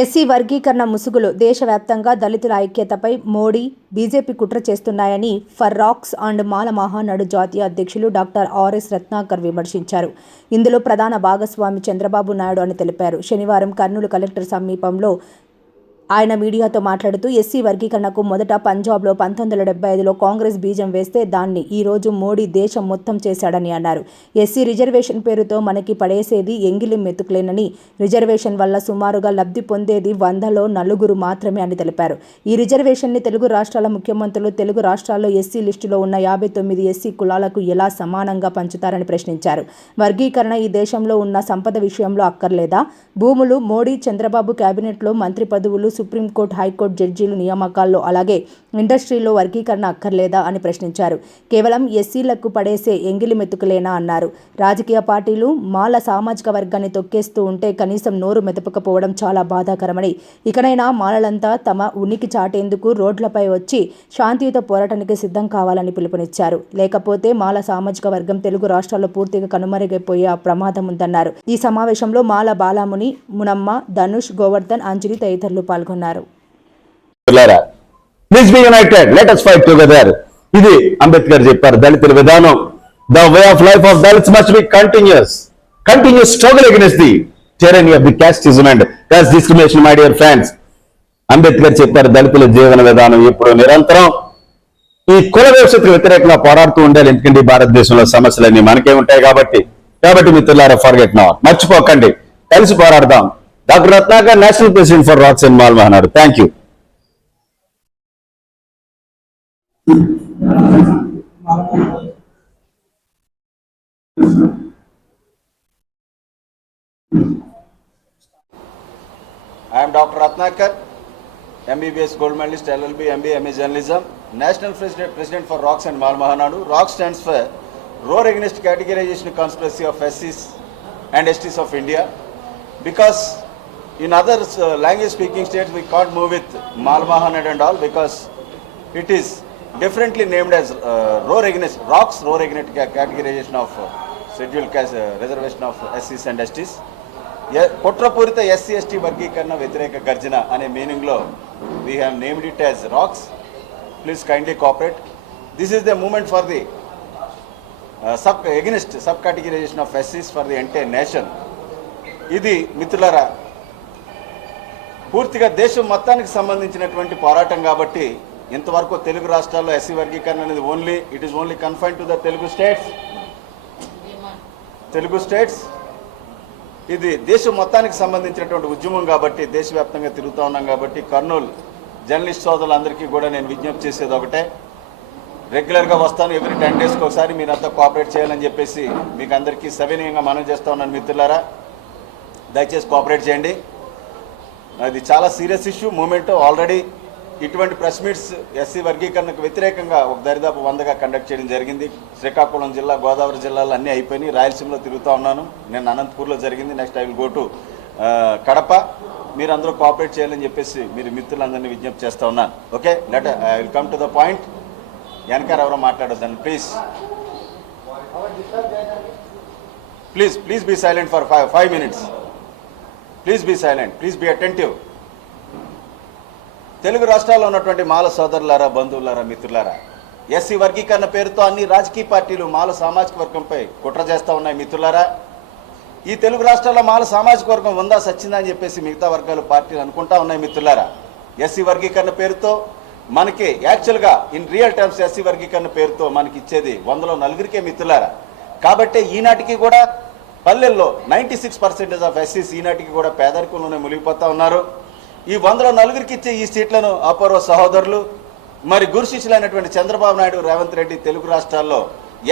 SC వర్గీకరణ ముసుగులో దేశవ్యాప్తంగా దళితుల ఐక్యతపై మోడీ, బీజేపీ కుట్ర చేస్తున్నాయని ఫర్ రాక్స్ అండ్ మాల మహానాడు జాతీయ అధ్యక్షులు డాక్టర్ ఆర్ఎస్ రత్నాకర్ విమర్శించారు. ఇందులో ప్రధాన భాగస్వామి చంద్రబాబు నాయుడు అని తెలిపారు. శనివారం కర్నూలు కలెక్టర్ సమీపంలో ఆయన మీడియాతో మాట్లాడుతూ ఎస్సీ వర్గీకరణకు మొదట పంజాబ్లో 1975లో కాంగ్రెస్ బీజం వేస్తే దాన్ని ఈరోజు మోడీ దేశం మొత్తం చేశాడని అన్నారు. ఎస్సీ రిజర్వేషన్ పేరుతో మనకి పడేసేది ఎంగిలి మెతుకులేనని, రిజర్వేషన్ వల్ల సుమారుగా లబ్ధి పొందేది 100లో 4 మాత్రమే అని తెలిపారు. ఈ రిజర్వేషన్ని తెలుగు రాష్ట్రాల ముఖ్యమంత్రులు తెలుగు రాష్ట్రాల్లో ఎస్సీ లిస్టులో ఉన్న 59 ఎస్సీ కులాలకు ఎలా సమానంగా పంచుతారని ప్రశ్నించారు. వర్గీకరణ ఈ దేశంలో ఉన్న సంపద విషయంలో అక్కర్లేదా? భూములు, మోడీ, చంద్రబాబు కేబినెట్లో మంత్రి పదవులు, సుప్రీంకోర్టు, హైకోర్టు జడ్జీలు నియామకాల్లో, అలాగే ఇండస్ట్రీలో వర్గీకరణ అక్కర్లేదా అని ప్రశ్నించారు. కేవలం ఎస్సీలకు పడేసే ఎంగిలి మెతుకులేనా అన్నారు. రాజకీయ పార్టీలు మాల సామాజిక వర్గాన్ని తొక్కేస్తూ ఉంటే కనీసం నోరు మెదపకపోవడం చాలా బాధాకరమని, ఇకనైనా మాలలంతా తమ ఉనికి చాటేందుకు రోడ్లపై వచ్చి శాంతియుత పోరాటానికి సిద్ధం కావాలని పిలుపునిచ్చారు. లేకపోతే మాల సామాజిక వర్గం తెలుగు రాష్ట్రాల్లో పూర్తిగా కనుమరుగైపోయే ప్రమాదం ఉందన్నారు. ఈ సమావేశంలో మాల బాలాముని, మునమ్మ, ధనుష్, గోవర్ధన్, అంజలి తదితరులు పాల్గొన్నారు. Please be united. Let us fight together. ఇది అంబేద్కర్ చెప్పారు. దళితుల విధానం, the way of life of Dalits must be continuous struggle against the tyranny of the casteism and caste discrimination, my dear friends. Ambedkar చెప్పారు, దళితుల జీవన విధానం ఇప్పుడు నిరంతరం ఈ కుల వ్యవస్థకు వ్యతిరేకంగా పోరాడుతూ ఉండాలి. ఎందుకంటే భారతదేశంలో సమస్యలన్నీ మనకే ఉంటాయి కాబట్టి మిత్రులారా, ఫర్గెట్ నాట్, మర్చిపోకండి, కలిసి పోరాడదాం. Doctor Ratnakar, national president for racks and Mala Mahanadu. Thank you. I am Dr. Ratnakar, MBBS Gold Medalist, LLB, MBA, MA Journalism, National President for ROCKS and Mal Mahanadu. ROCKS stands for Roar Against Categorization Conspiracy of SCs and STs of India. Because in other language speaking states we can't move with Mal Mahanadu and all, because it is differently named as Roar Against ROCKS, Roar Against Categorization of Scheduled Caste Reservation of SCs and STs. కుట్రపూరిత SC ST వర్గీకరణ వ్యతిరేక గర్జన అనే మీనింగ్లో we have named it as rocks. Please kindly cooperate. This is the moment for the against sub categorization of ఎస్సీస్ for the entire nation. ఇది మిత్రులారా పూర్తిగా దేశం మొత్తానికి సంబంధించినటువంటి పోరాటం కాబట్టి ఇంతవరకు తెలుగు రాష్ట్రాల్లో ఎస్సీ వర్గీకరణ అనేది it is only confined to the Telugu states. ఇది దేశం మొత్తానికి సంబంధించినటువంటి ఉద్యమం కాబట్టి దేశవ్యాప్తంగా తిరుగుతూ ఉన్నాం కాబట్టి కర్నూలు జర్నలిస్ట్ సోదరులందరికీ కూడా నేను విజ్ఞప్తి చేసేది ఒకటే, రెగ్యులర్గా వస్తాను, ఎవ్రీ 10 డేస్కి ఒకసారి మీరంతా కోఆపరేట్ చేయాలని చెప్పేసి మీకు అందరికీ సవినయంగా మనం చేస్తూ ఉన్నాను. మిత్రులారా, దయచేసి కోఆపరేట్ చేయండి. అది చాలా సీరియస్ ఇష్యూ మూమెంట్. ఆల్రెడీ ఇటువంటి ప్రెస్ మీట్స్ ఎస్సీ వర్గీకరణకు వ్యతిరేకంగా ఒక దరిదాపు 100గా కండక్ట్ చేయడం జరిగింది. శ్రీకాకుళం జిల్లా, గోదావరి జిల్లాలో అన్నీ అయిపోయినాయి. రాయలసీమలో తిరుగుతూ ఉన్నాను. నేను అనంతపూర్లో జరిగింది. Next I will go to Kadapa. మీరందరూ కోఆపరేట్ చేయాలని చెప్పేసి మీరు మిత్రులందరినీ విజ్ఞప్తి చేస్తూ ఉన్నాను. Okay, I will come to the point. వెనకాల ఎవరో మాట్లాడొద్దండి please be silent for 5 minutes. Please be silent, please be attentive. Telugu రాష్ట్రాల్లో ఉన్నటువంటి మాల సోదరులారా, బంధువులారా, మిత్రులారా, ఎస్సీ వర్గీకరణ పేరుతో అన్ని రాజకీయ పార్టీలు మాల సామాజిక వర్గంపై కుట్ర చేస్తూ ఉన్నాయి. మిత్రులారా, ఈ తెలుగు రాష్ట్రాల్లో మాల సామాజిక వర్గం ఉందా సచ్చిందా అని చెప్పేసి మిగతా వర్గాలు పార్టీలు అనుకుంటా ఉన్నాయి. మిత్రులారా, ఎస్సీ వర్గీకరణ పేరుతో మనకి యాక్చువల్గా ఇన్ రియల్ టర్మ్స్ ఎస్సీ వర్గీకరణ పేరుతో మనకి ఇచ్చేది 100లో 4కే మిత్రులారా. కాబట్టి ఈనాటికి కూడా పల్లెల్లో 96% ఆఫ్ ఎస్సీస్ ఈనాటికి కూడా పేదరికంలోనే మునిగిపోతూ ఉన్నారు. ఈ 100లో 4కి ఇచ్చే ఈ సీట్లను అపూర్వ సహోదరులు మరి గురు శిష్యులైనటువంటి చంద్రబాబు నాయుడు, రేవంత్ రెడ్డి తెలుగు రాష్ట్రాల్లో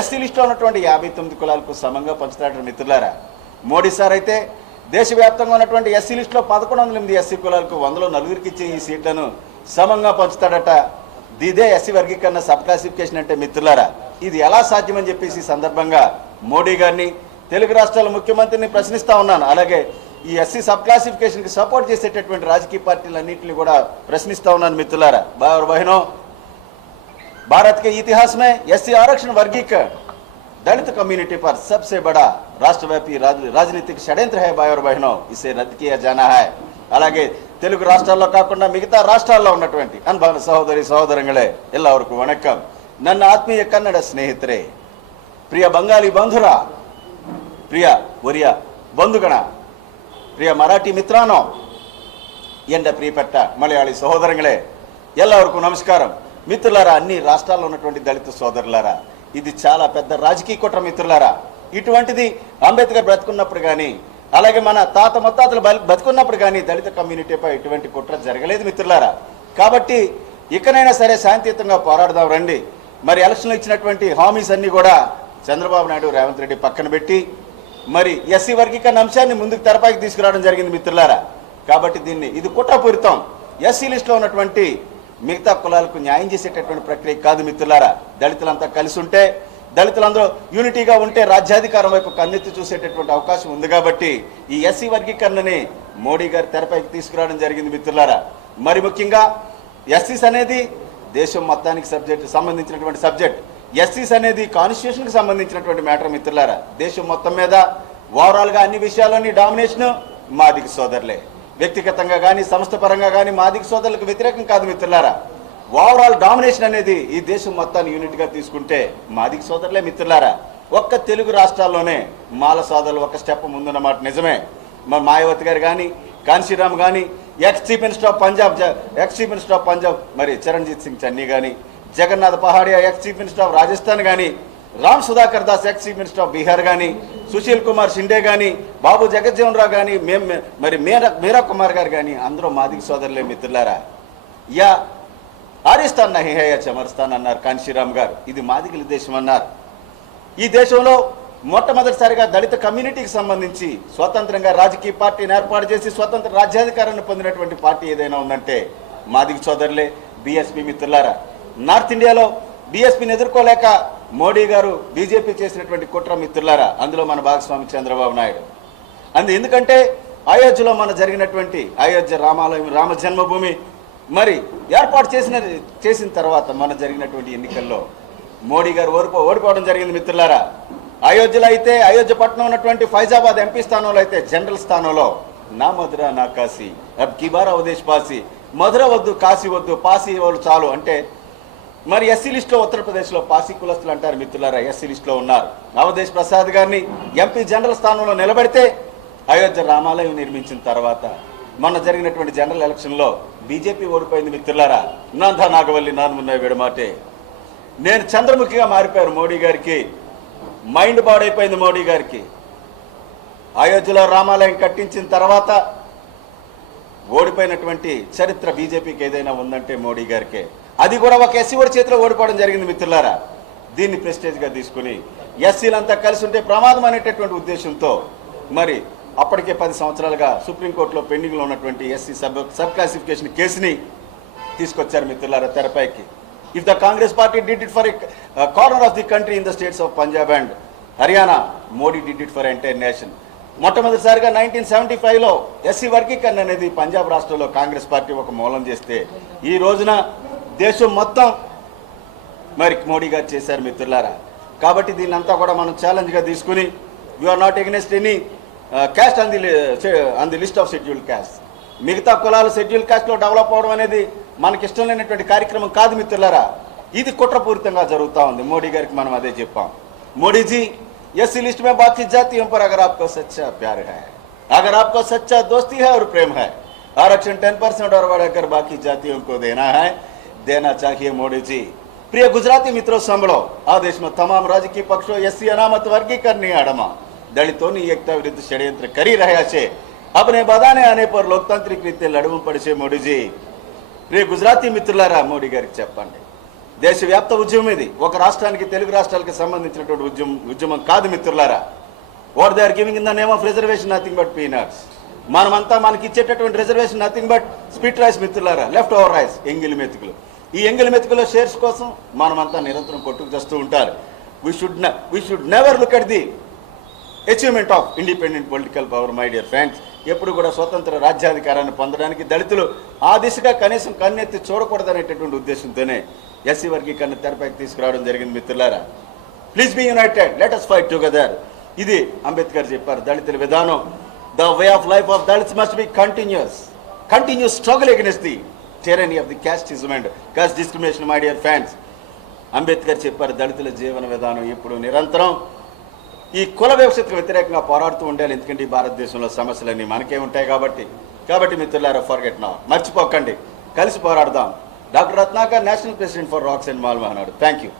ఎస్సీ లిస్టులో ఉన్నటువంటి 59 కులాలకు సమంగా పంచుతాడు. మిత్రులారా, మోడీ సార్ అయితే దేశవ్యాప్తంగా ఉన్నటువంటి ఎస్సీ లిస్టులో 1108 ఎస్సీ కులాలకు 100లో 4కి ఇచ్చే ఈ సీట్లను సమంగా పంచుతాడట. ఇదే ఎస్సీ వర్గీకరణ సబ్ క్లాసిఫికేషన్ అంటే. మిత్రులారా, ఇది ఎలా సాధ్యమని చెప్పేసి ఈ సందర్భంగా మోడీ గారిని, తెలుగు రాష్ట్రాల ముఖ్యమంత్రిని ప్రశ్నిస్తూ ఉన్నాను. అలాగే ఈ ఎస్సీ సబ్ క్లాసిఫికేషన్కి సపోర్ట్ చేసేటటువంటి రాజకీయ పార్టీలన్నింటినీ కూడా ప్రశ్నిస్తూ ఉన్నాను. మిత్రులారా, भाई और बहनों, भारत के इतिहास में एससी आरक्षण वर्गीकरण दलित कम्युनिटी पर सबसे बड़ा राष्ट्रव्यापी राजनीतिक षड्यंत्र है भाई और बहनों, इसे रद्द किया जाना है। అలాగే తెలుగు రాష్ట్రాల్లో కాకుండా మిగతా రాష్ట్రాల్లో ఉన్నటువంటి అన్பான సహోదరి సహోదరంಗಳೇ ಎಲ್ಲರಿಗೂ ವಣಕಂ. ನನ್ನ ಆತ್ಮೀಯ ಕನ್ನಡ ಸ್ನೇಹಿತರೆ, ಪ್ರಿಯ ಬಂಗಾಲಿ ಬಂಧುರ, ಪ್ರಿಯ ಒರಿಯ ಬಂಧುಗಣ, ಪ್ರಿಯ ಮರಾಠಿ ಮಿತ್ರಾನೋ, ఎండ ప్రియపట్ట మలయాళీ సహోదరుಗಳೇ ಎಲ್ಲರಿಗೂ నమస్కారం. మిత్రులారా, అన్ని రాష్ట్రాల్లో ఉన్నటువంటి దళిత సోదరులారా, ఇది చాలా పెద్ద రాజకీయ కుట్ర మిత్రులారా. ఇటువంటిది అంబేద్కర్ బ్రతుకున్నప్పుడు కానీ, అలాగే మన తాత ముత్తాతలు బతుకున్నప్పుడు కానీ దళిత కమ్యూనిటీపై ఇటువంటి కుట్ర జరగలేదు మిత్రులారా. కాబట్టి ఇకనైనా సరే శాంతియుతంగా పోరాడదాం రండి. మరి ఎలక్షన్లో ఇచ్చినటువంటి హామీస్ అన్నీ కూడా చంద్రబాబు నాయుడు, రేవంత్ రెడ్డి పక్కన పెట్టి మరి ఎస్సీ వర్గీకరణ అంశాన్ని ముందుకు తెరపైకి తీసుకురావడం జరిగింది మిత్రులారా. కాబట్టి ఇది కుట్రపూరితం. ఎస్సీ లిస్టులో ఉన్నటువంటి మిగతా కులాలకు న్యాయం చేసేటటువంటి ప్రక్రియ కాదు మిత్రులారా. దళితులంతా కలిసి ఉంటే, దళితులందరూ యూనిటీగా ఉంటే రాజ్యాధికారం వైపు కన్నెత్తి చూసేటటువంటి అవకాశం ఉంది. కాబట్టి ఈ ఎస్సీ వర్గీకరణని మోడీ గారు తెరపైకి తీసుకురావడం జరిగింది మిత్రులారా. మరి ముఖ్యంగా ఎస్సీస్ అనేది దేశం మొత్తానికి సంబంధించినటువంటి సబ్జెక్ట్. ఎస్సీస్ అనేది కాన్స్టిట్యూషన్కి సంబంధించినటువంటి మ్యాటర్ మిత్రులారా. దేశం మొత్తం మీద ఓవరాల్గా అన్ని విషయాల్లోని డామినేషన్ మాదిగ సోదరులే. వ్యక్తిగతంగా కానీ సంస్థ పరంగా కానీ మాదిగ సోదరులకు వ్యతిరేకం కాదు మిత్రులారా. ఓవరాల్ డామినేషన్ అనేది ఈ దేశం మొత్తాన్ని యూనిట్గా తీసుకుంటే మాదిగ సోదరులే మిత్రులారా. ఒక్క తెలుగు రాష్ట్రాల్లోనే మాల సోదరులు ఒక స్టెప్ ముందున్నమాట నిజమే. మరి మాయావతి గారు కానీ, కాన్షీరామ్ కానీ, ex chief minister of Punjab మరి చరణ్జీత్ సింగ్ చన్నీ కానీ, Jagannath Pahadia ex chief minister of Rajasthan కానీ, Ram Sudhakar Das ex chief minister of Bihar కానీ, సుశీల్ కుమార్ షిండే కానీ, బాబు జగజ్జీవన్ రావు కానీ, మీరా కుమార్ గారు కానీ అందరూ మాదిగ సోదరులే మిత్రులారా. యా ఆరిస్తాన్ నహీ హై యా చమర్స్తాన్ అన్నారు కాన్షీరామ్ గారు. ఇది మాదిగల దేశం అన్నారు. ఈ దేశంలో మొట్టమొదటిసారిగా దళిత కమ్యూనిటీకి సంబంధించి స్వతంత్రంగా రాజకీయ పార్టీని ఏర్పాటు చేసి స్వతంత్ర రాజ్యాధికారాన్ని పొందినటువంటి పార్టీ ఏదైనా ఉందంటే మాదిగ సోదరులే, బీఎస్పీ మిత్రులారా. నార్త్ ఇండియాలో బీఎస్పీని ఎదుర్కోలేక మోడీ గారు బీజేపీ చేసినటువంటి కుట్ర మిత్రులారా. అందులో మన భాగస్వామి చంద్రబాబు నాయుడు. ఎందుకంటే అయోధ్యలో మన జరిగినటువంటి అయోధ్య రామాలయం, రామ జన్మభూమి మరి ఏర్పాటు చేసిన తర్వాత మన జరిగినటువంటి ఎన్నికల్లో మోడీ గారు ఓడిపోవడం జరిగింది మిత్రులారా. అయోధ్యలో అయితే అయోధ్య పట్టణం ఉన్నటువంటి ఫైజాబాద్ ఎంపీ స్థానంలో అయితే జనరల్ స్థానంలో నా మధుర నా కాశీ అబ్ కీ బార్ అవధేశ్ పాసి, మధుర వద్దు కాశీ వద్దు పాసి వాళ్ళు చాలు అంటే మరి ఎస్సీ లిస్టులో ఉత్తరప్రదేశ్లో పాసి కులస్తులు అంటారు మిత్రులారా. ఎస్సీ లిస్టులో ఉన్నారు. అవధేశ్ ప్రసాద్ గారిని ఎంపీ జనరల్ స్థానంలో నిలబెడితే అయోధ్య రామాలయం నిర్మించిన తర్వాత మొన్న జరిగినటువంటి జనరల్ ఎలక్షన్లో బీజేపీ ఓడిపోయింది మిత్రులారా. నందా నాగవల్లి నాన్మున్నాయి విడమాటే. నేను చంద్రముఖిగా మారిపోయారు మోడీ గారికి. మైండ్ పాడైపోయింది మోడీ గారికి. అయోధ్యలో రామాలయం కట్టించిన తర్వాత ఓడిపోయినటువంటి చరిత్ర బీజేపీకి ఏదైనా ఉందంటే మోడీ గారికే. అది కూడా ఒక ఎస్సీ ఓడి చేతిలో ఓడిపోవడం జరిగింది మిత్రులారా. దీన్ని ప్రెస్టేజ్గా తీసుకుని ఎస్సీలంతా కలిసి ఉంటే ప్రమాదం అనేటటువంటి ఉద్దేశంతో మరి అప్పటికే 10 సంవత్సరాలుగా సుప్రీంకోర్టులో పెండింగ్లో ఉన్నటువంటి ఎస్సీ సబ్ క్లాసిఫికేషన్ కేసుని తీసుకొచ్చారు మిత్రులారా తెరపైకి. If the Congress party did it for a corner of the country in the states of Punjab and Haryana, Modi did it for entire nation. మొట్టమొదటిసారిగా 1975లో ఎస్సీ వర్గీకరణ అనేది పంజాబ్ రాష్ట్రంలో కాంగ్రెస్ పార్టీ ఒక మూలం చేస్తే ఈ రోజున దేశం మొత్తం మరి మోడీ గారు చేశారు మిత్రులారా. కాబట్టి దీన్నంతా కూడా మనం ఛాలెంజ్గా తీసుకుని you are not against any caste on the list of scheduled caste. మిగతా కులాలు షెడ్యూల్డ్ క్యాస్ట్లో డెవలప్ అవడం అనేది మనకి ఇష్టం లేనటువంటి కార్యక్రమం కాదు మిత్రులారా. ఇది కుట్రపూరితంగా జరుగుతూ ఉంది. మోడీ గారికి మనం అదే చెప్పాం. మోడీజీ ఎస్సీ लिस्ट में बाकी जातियों पर अगर आपको सच्चा प्यार है, अगर आपको सच्चा दोस्ती है और प्रेम है, आरक्षण 10% और बढ़ाकर बाकी जातियों को देना चाहिए मोदी जी. प्रिय गुजराती मित्रों सांभळो, आ देश में तमाम राजकीय पक्षों एससी अनामत वर्गीकरण आड़मा दलितों की एकता विरुद्ध षड्यंत्र करी रहा है. अपने बधाने आने पर लोकतांत्रिक रीते लड़वू पड़े मोदी जी. प्रिय गुजराती मित्रुलारा, మోడీ గారికి చెప్పండి, దేశవ్యాప్త ఉద్యమం ఇది. ఒక రాష్ట్రానికి తెలుగు రాష్ట్రాలకు సంబంధించినటువంటి ఉద్యమం కాదు మిత్రులారా. What they are giving in the name of reservation nothing but peanuts. మనమంతా మనకి ఇచ్చేటటువంటి reservation nothing but spit rice మిత్రులారా, లెఫ్ట్ ఓవర్ రైస్, ఎంగిలి మెతుకులు. ఈ ఎంగిలి మెతుకుల షేర్స్ కోసం మనమంతా నిరంతరం కొట్టుకు చేస్తూ ఉంటారు. We should never look at the achievement of independent political power my dear friends. ఎప్పుడు కూడా స్వతంత్ర రాజ్యాధికారాన్ని పొందడానికి దళితులు ఆ దిశగా కనీసం కన్నెత్తి చూడకూడదనేటటువంటి ఉద్దేశంతోనే ఎస్సీ వర్గీకరణ తెరపైకి తీసుకురావడం జరిగింది మిత్రులారా. Please be united, let us fight together. ఇది అంబేద్కర్ చెప్పారు. దళితుల విధానం, the way of life of Dalits must be continues. Continue struggle against the tyranny of the casteism and caste discrimination. My dear fans, Ambedkar చెప్పారు, దళితుల జీవన విధానం ఎప్పుడు నిరంతరం ఈ కుల వ్యవస్థకు వ్యతిరేకంగా పోరాడుతూ ఉండాలి. ఎందుకంటే ఈ భారతదేశంలో సమస్యలన్నీ మనకే ఉంటాయి కాబట్టి మిత్రులారా, ఫర్గెట్ నా, మర్చిపోకండి, కలిసి పోరాడదాం. Doctor Ratnakar, national president for racks and mall Mahanadu. Thank you.